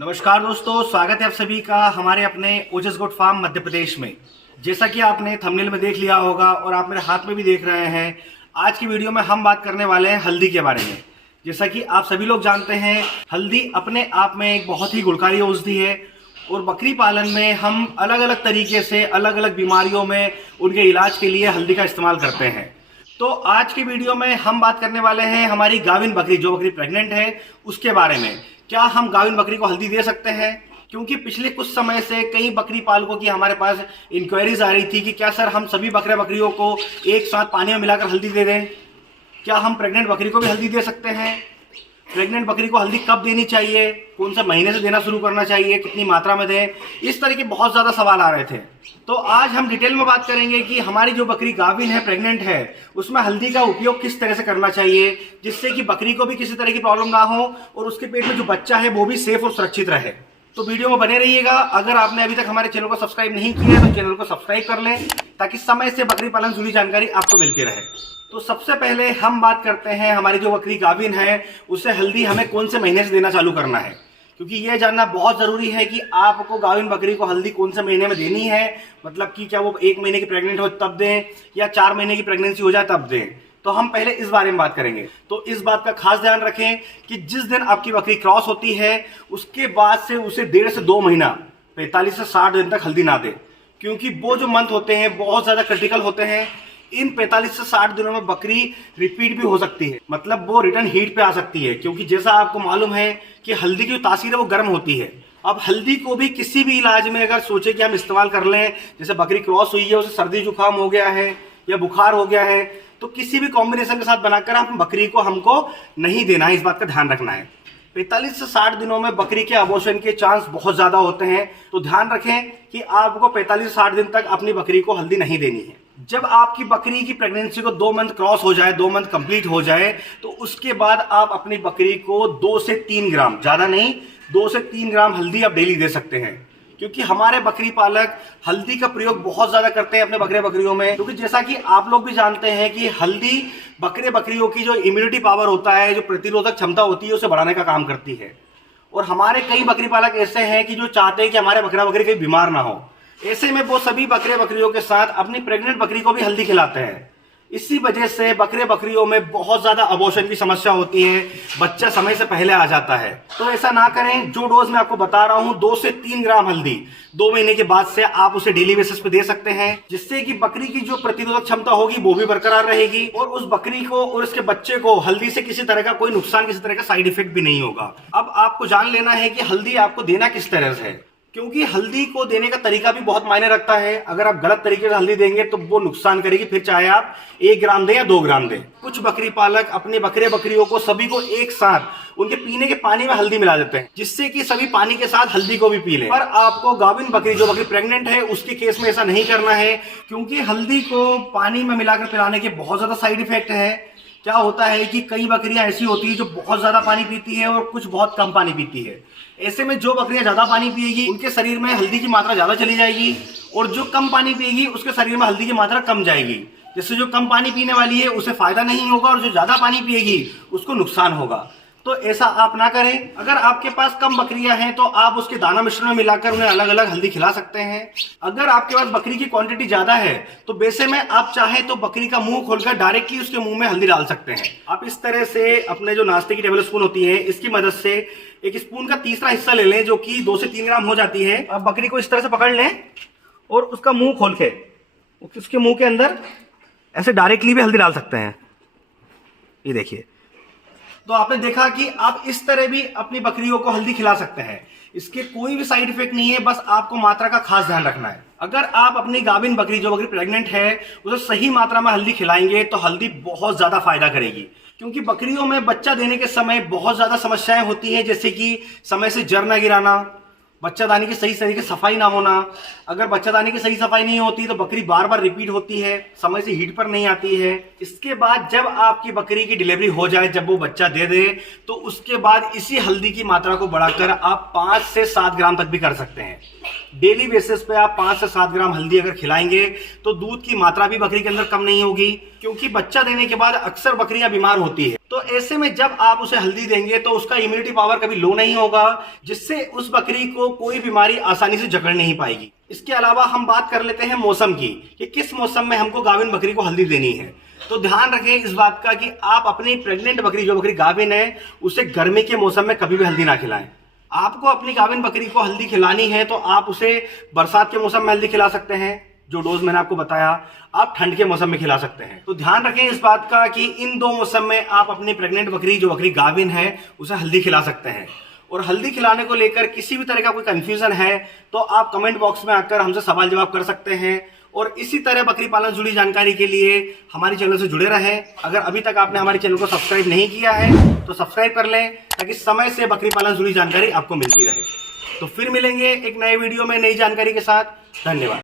नमस्कार दोस्तों, स्वागत है आप सभी का हमारे अपने ओजस गोट फार्म मध्य प्रदेश में। जैसा कि आपने थंबनेल में देख लिया होगा और आप मेरे हाथ में भी देख रहे हैं, आज की वीडियो में हम बात करने वाले हैं हल्दी के बारे में। जैसा कि आप सभी लोग जानते हैं, हल्दी अपने आप में एक बहुत ही गुणकारी औषधि है और बकरी पालन में हम अलग अलग तरीके से अलग अलग बीमारियों में उनके इलाज के लिए हल्दी का इस्तेमाल करते हैं। तो आज की वीडियो में हम बात करने वाले हैं हमारी गाभिन बकरी, जो बकरी प्रेग्नेंट है, उसके बारे में। क्या हम गाभिन बकरी को हल्दी दे सकते हैं? क्योंकि पिछले कुछ समय से कई बकरी पालकों की हमारे पास इंक्वायरीज आ रही थी कि क्या सर हम सभी बकरियों को एक साथ पानी में मिलाकर हल्दी दे दें? क्या हम प्रेग्नेंट बकरी को भी हल्दी दे सकते हैं? प्रेग्नेंट बकरी को हल्दी कब देनी चाहिए? कौन सा महीने से देना शुरू करना चाहिए? कितनी मात्रा में दें? इस तरह के बहुत ज़्यादा सवाल आ रहे थे। तो आज हम डिटेल में बात करेंगे कि हमारी जो बकरी गाभिन है, प्रेग्नेंट है, उसमें हल्दी का उपयोग किस तरह से करना चाहिए जिससे कि बकरी को भी किसी तरह की प्रॉब्लम ना हो और उसके पेट में जो बच्चा है वो भी सेफ और सुरक्षित रहे। तो वीडियो में बने रहिएगा। अगर आपने अभी तक हमारे चैनल को सब्सक्राइब नहीं किया है तो चैनल को सब्सक्राइब कर लें ताकि समय से बकरी पालन से जुड़ी जानकारी आपको मिलती रहे। तो सबसे पहले हम बात करते हैं हमारी जो बकरी गाभिन है उसे हल्दी हमें कौन से महीने से देना चालू करना है, क्योंकि यह जानना बहुत ज़रूरी है कि आपको गाभिन बकरी को हल्दी कौन से महीने में देनी है। मतलब कि क्या वो 1 महीने की प्रेग्नेंट हो तब दें या 4 महीने की प्रेगनेंसी हो जाए तब दें। तो हम पहले इस बारे में बात करेंगे। तो इस बात का खास ध्यान रखें कि जिस दिन आपकी बकरी क्रॉस होती है उसके बाद से उसे 1.5 से 2 महीना 45 से 60 दिन तक हल्दी ना दें, क्योंकि वो जो मंथ होते हैं बहुत ज़्यादा क्रिटिकल होते हैं। इन 45 से 60 दिनों में बकरी रिपीट भी हो सकती है, मतलब वो रिटर्न हीट पे आ सकती है, क्योंकि जैसा आपको मालूम है कि हल्दी की जो तासीर है वो गर्म होती है। अब हल्दी को भी किसी भी इलाज में अगर सोचे कि हम इस्तेमाल कर लें, जैसे बकरी क्रॉस हुई है, उसे सर्दी जुकाम हो गया है या बुखार हो गया है, तो किसी भी कॉम्बिनेशन के साथ बनाकर हम बकरी को हमको नहीं देना है। इस बात का ध्यान रखना है। 45 से 60 दिनों में बकरी के अबॉर्शन के चांस बहुत ज़्यादा होते हैं, तो ध्यान रखें कि आपको 45 से 60 दिन तक अपनी बकरी को हल्दी नहीं देनी है। जब आपकी बकरी की प्रेगनेंसी को 2 मंथ क्रॉस हो जाए, 2 मंथ कंप्लीट हो जाए, तो उसके बाद आप अपनी बकरी को 2 से 3 ग्राम, ज़्यादा नहीं, 2 से 3 ग्राम हल्दी आप डेली दे सकते हैं। क्योंकि हमारे बकरी पालक हल्दी का प्रयोग बहुत ज़्यादा करते हैं अपने बकरियों में, क्योंकि जैसा कि आप लोग भी जानते हैं कि हल्दी बकरियों की जो इम्यूनिटी पावर होता है, जो प्रतिरोधक क्षमता होती है, उसे बढ़ाने का काम करती है। और हमारे कई बकरी पालक ऐसे हैं कि जो चाहते हैं कि हमारे बकरी कहीं बीमार ना हो। ऐसे में वो सभी बकरियों के साथ अपनी प्रेग्नेंट बकरी को भी हल्दी खिलाते हैं। इसी वजह से बकरियों में बहुत ज्यादा अबॉर्शन की समस्या होती है, बच्चा समय से पहले आ जाता है। तो ऐसा ना करें। जो डोज मैं आपको बता रहा हूं, 2 से 3 ग्राम हल्दी 2 महीने के बाद से आप उसे डेली बेसिस पे दे सकते हैं, जिससे कि बकरी की जो प्रतिरोधक क्षमता होगी वो भी बरकरार रहेगी और उस बकरी को और उसके बच्चे को हल्दी से किसी तरह का कोई नुकसान, किसी तरह का साइड इफेक्ट भी नहीं होगा। अब आपको जान लेना है कि हल्दी आपको देना किस तरह से है, क्योंकि हल्दी को देने का तरीका भी बहुत मायने रखता है। अगर आप गलत तरीके से हल्दी देंगे तो वो नुकसान करेगी, फिर चाहे आप 1 ग्राम दें या 2 ग्राम दें। कुछ बकरी पालक अपने बकरियों को सभी को एक साथ उनके पीने के पानी में हल्दी मिला देते हैं, जिससे कि सभी पानी के साथ हल्दी को भी पी लें। पर आपको गाभिन बकरी, जो बकरी प्रेग्नेंट है, उसके केस में ऐसा नहीं करना है, क्योंकि हल्दी को पानी में मिलाकर पिलाने के बहुत ज्यादा साइड इफेक्ट है। क्या होता है कि कई बकरियां ऐसी होती है जो बहुत ज्यादा पानी पीती है और कुछ बहुत कम पानी पीती है। ऐसे में जो बकरियां ज्यादा पानी पिएगी उनके शरीर में हल्दी की मात्रा ज्यादा चली जाएगी और जो कम पानी पिएगी उसके शरीर में हल्दी की मात्रा कम जाएगी। जिससे जो कम पानी पीने वाली है उसे फायदा नहीं होगा और जो ज्यादा पानी पिएगी उसको नुकसान होगा। तो ऐसा आप ना करें। अगर आपके पास कम बकरियां हैं तो आप उसके दाना मिश्रण में मिलाकर उन्हें अलग अलग हल्दी खिला सकते हैं। अगर आपके पास बकरी की क्वांटिटी ज्यादा है तो वैसे में आप चाहें तो बकरी का मुंह खोलकर डायरेक्टली उसके मुंह में हल्दी डाल सकते हैं। आप इस तरह से अपने जो नाश्ते की टेबल स्पून होती है, इसकी मदद से एक स्पून का तीसरा हिस्सा ले लें, जो कि 2 से 3 ग्राम हो जाती है। आप बकरी को इस तरह से पकड़ लें और उसका मुंह खोल के उसके मुंह के अंदर ऐसे डायरेक्टली भी हल्दी डाल सकते हैं। ये देखिए। तो आपने देखा कि आप इस तरह भी अपनी बकरियों को हल्दी खिला सकते हैं। इसके कोई भी साइड इफेक्ट नहीं है, बस आपको मात्रा का खास ध्यान रखना है। अगर आप अपनी गाभिन बकरी, जो बकरी प्रेग्नेंट है, उसे सही मात्रा में हल्दी खिलाएंगे तो हल्दी बहुत ज्यादा फायदा करेगी। क्योंकि बकरियों में बच्चा देने के समय बहुत ज्यादा समस्याएं होती हैं, जैसे कि समय से जर न गिराना, बच्चादानी की सही तरीके से सफाई ना होना। अगर बच्चादानी की सही सफाई नहीं होती तो बकरी बार बार रिपीट होती है, समय से हीट पर नहीं आती है। इसके बाद जब आपकी बकरी की डिलीवरी हो जाए, जब वो बच्चा दे दे, तो उसके बाद इसी हल्दी की मात्रा को बढ़ाकर आप 5 से 7 ग्राम तक भी कर सकते हैं। डेली बेसिस पे आप 5 से 7 ग्राम हल्दी अगर खिलाएंगे तो दूध की मात्रा भी बकरी के अंदर कम नहीं होगी, क्योंकि बच्चा देने के बाद अक्सर बकरियां बीमार होती है। तो ऐसे में जब आप उसे हल्दी देंगे तो उसका इम्यूनिटी पावर कभी लो नहीं होगा, जिससे उस बकरी को कोई बीमारी आसानी से जकड़ नहीं पाएगी। इसके अलावा हम बात कर लेते हैं मौसम की, कि किस मौसम में हमको गाभिन बकरी को हल्दी देनी है। तो ध्यान रखें इस बात का कि आप अपनी प्रेग्नेंट बकरी, जो बकरी गाभिन है, उसे गर्मी के मौसम में कभी भी हल्दी ना खिलाएं। आपको अपनी गाभिन बकरी को हल्दी खिलानी है तो आप उसे बरसात के मौसम में हल्दी खिला सकते हैं, जो डोज मैंने आपको बताया। आप ठंड के मौसम में खिला सकते हैं। तो ध्यान रखें इस बात का कि इन 2 मौसम में आप अपनी प्रेग्नेंट बकरी, जो बकरी गाभिन है, उसे हल्दी खिला सकते हैं। और हल्दी खिलाने को लेकर किसी भी तरह का कोई कंफ्यूजन है तो आप कमेंट बॉक्स में आकर हमसे सवाल जवाब कर सकते हैं। और इसी तरह बकरी पालन से जुड़ी जानकारी के लिए हमारे चैनल से जुड़े रहें। अगर अभी तक आपने हमारे चैनल को सब्सक्राइब नहीं किया है तो सब्सक्राइब कर लें, ताकि समय से बकरी पालन से जुड़ी जानकारी आपको मिलती रहे। तो फिर मिलेंगे एक नए वीडियो में नई जानकारी के साथ। धन्यवाद।